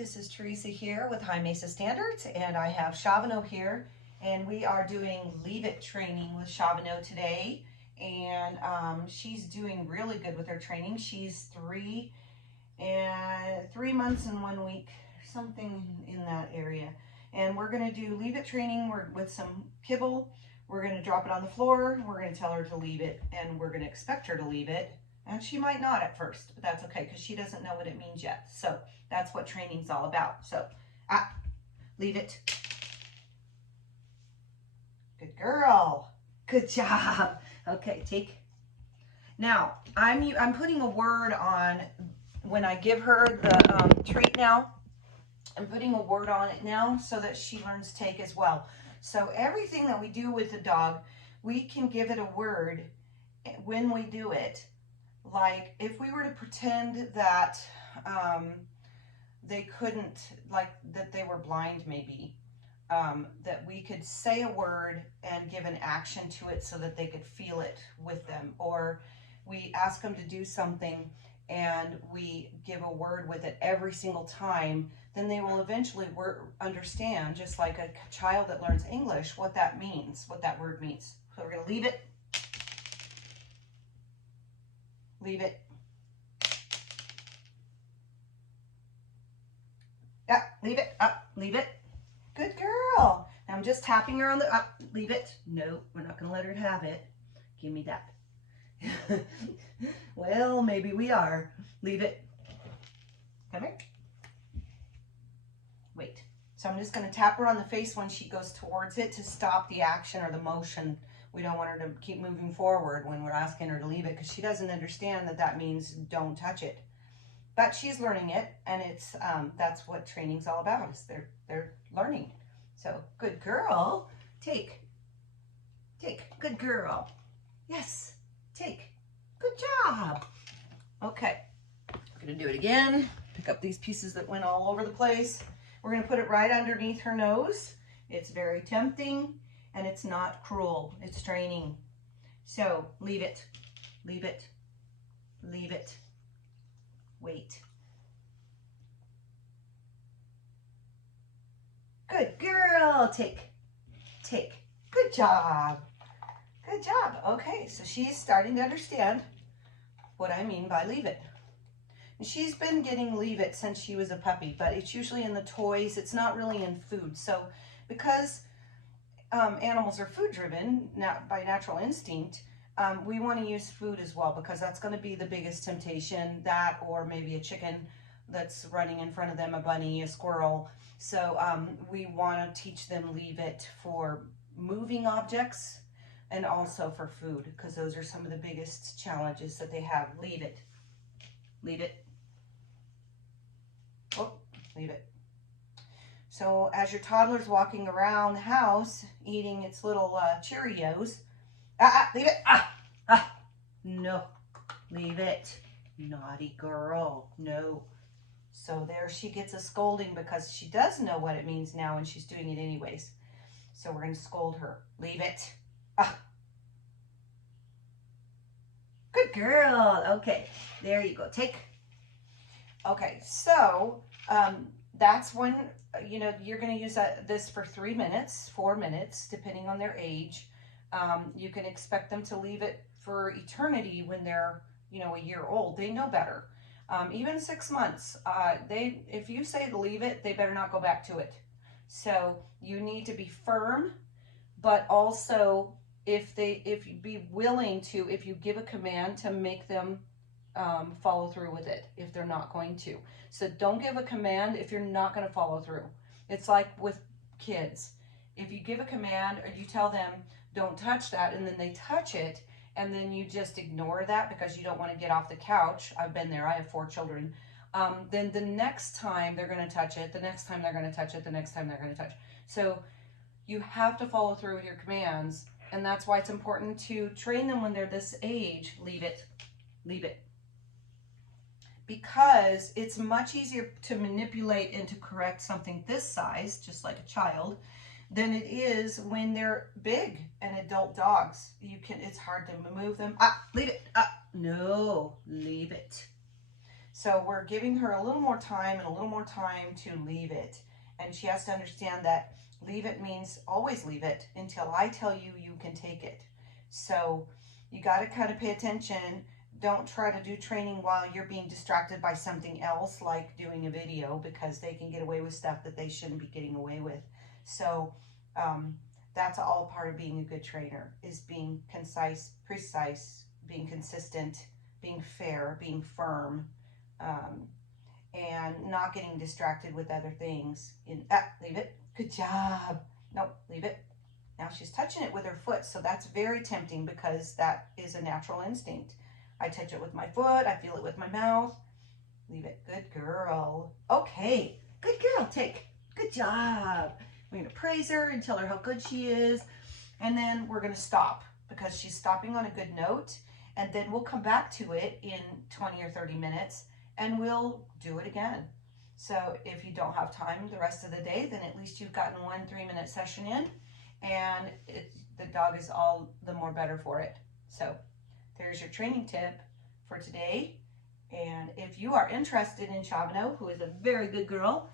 this is Teresa here with High Mesa Standards, and I have Shavano here, and we are doing Leave It training with Shavano today, and she's doing really good with her training. She's 3 months and 1 week, something in that area, and we're going to do Leave It training with some kibble. We're going to drop it on the floor, we're going to tell her to leave it, and we're going to expect her to leave it. And she might not at first, but that's okay because she doesn't know what it means yet. So that's what training's all about. So, leave it. Good girl. Good job. Okay, take. Now, I'm putting a word on when I give her the treat now. I'm putting a word on it now so that she learns take as well. So everything that we do with the dog, we can give it a word when we do it. Like if we were to pretend that they couldn't, like that they were blind maybe, that we could say a word and give an action to it so that they could feel it with them. Or we ask them to do something and we give a word with it every single time, then they will eventually understand, just like a child that learns English, what that means, what that word means. So we're going to leave it. Leave it. Leave it. Leave it. Good girl. Now I'm just tapping her on the leave it. No, we're not going to let her have it. Give me that. Well, maybe we are. Leave it. Come here. Wait. So I'm just going to tap her on the face when she goes towards it to stop the action or the motion. We don't want her to keep moving forward when we're asking her to leave it because she doesn't understand that that means don't touch it. But she's learning it, and it's that's what training's all about. Is they're learning. So good girl. Take. Good girl. Yes. Take. Good job. Okay. We're gonna do it again. Pick up these pieces that went all over the place. We're gonna put it right underneath her nose. It's very tempting. And it's not cruel, it's training. So leave it, leave it, leave it. Wait. Good girl, take. Good job. Good job. Okay, so she's starting to understand what I mean by leave it. And she's been getting leave it since she was a puppy, but it's usually in the toys. It's not really in food. So because animals are food driven by natural instinct, we want to use food as well because that's going to be the biggest temptation, that or maybe a chicken that's running in front of them, a bunny, a squirrel. So we want to teach them leave it for moving objects and also for food because those are some of the biggest challenges that they have. Leave it. Leave it. Oh, leave it. So as your toddler's walking around the house eating its little Cheerios, leave it. No, leave it. Naughty girl, no. So there she gets a scolding because she does know what it means now and she's doing it anyways. So we're going to scold her. Leave it. Good girl. Okay, there you go. Take. Okay, so that's when, you're going to use this for 3 minutes, 4 minutes, depending on their age. You can expect them to leave it for eternity when they're, a year old. They know better. Even 6 months, if you say to leave it, they better not go back to it. So you need to be firm, but also if you be willing to, if you give a command, to make them follow through with it if they're not going to. So don't give a command if you're not going to follow through. It's like with kids. If you give a command or you tell them don't touch that and then they touch it and then you just ignore that because you don't want to get off the couch. I've been there. I have 4 children. Then the next time they're going to touch it, the next time they're going to touch it, the next time they're going to touch. So you have to follow through with your commands, and that's why it's important to train them when they're this age. Leave it. Leave it. Because it's much easier to manipulate and to correct something this size, just like a child, than it is when they're big and adult dogs. It's hard to move them. Leave it. No, leave it. So we're giving her a little more time and a little more time to leave it. And she has to understand that leave it means always leave it until I tell you you can take it. So you got to kind of pay attention. Don't try to do training while you're being distracted by something else, like doing a video, because they can get away with stuff that they shouldn't be getting away with. So that's all part of being a good trainer, is being concise, precise, being consistent, being fair, being firm, and not getting distracted with other things. Leave it. Good job. Nope, leave it. Now she's touching it with her foot, so that's very tempting because that is a natural instinct. I touch it with my foot, I feel it with my mouth. Leave it. Good girl. Okay, good girl. Take. Good job. We're going to praise her and tell her how good she is, and then we're going to stop because she's stopping on a good note, and then we'll come back to it in 20 or 30 minutes and we'll do it again. So if you don't have time the rest of the day, then at least you've gotten 1 3-minute session in, and the dog is all the more better for it. So there's your training tip for today. And if you are interested in Shavano, who is a very good girl,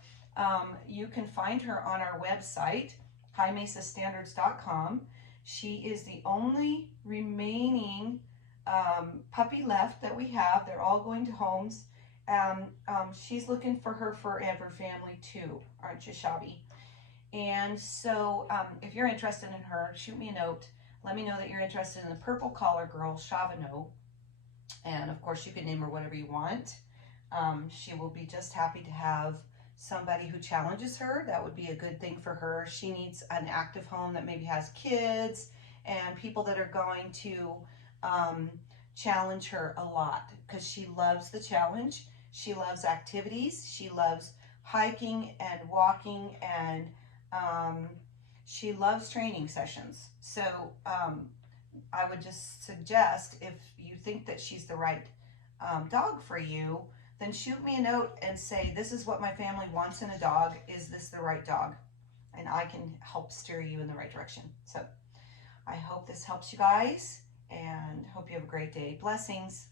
you can find her on our website, highmesastandards.com. She is the only remaining puppy left that we have. They're all going to homes. She's looking for her forever family too, aren't you, Shabby? And so if you're interested in her, shoot me a note. Let me know that you're interested in the purple collar girl, Shavano. And of course, you can name her whatever you want. She will be just happy to have somebody who challenges her. That would be a good thing for her. She needs an active home that maybe has kids and people that are going to challenge her a lot, because she loves the challenge. She loves activities. She loves hiking and walking, and she loves training sessions. So I would just suggest, if you think that she's the right dog for you, then shoot me a note and say, this is what my family wants in a dog. Is this the right dog? And I can help steer you in the right direction. So I hope this helps you guys, and hope you have a great day. Blessings.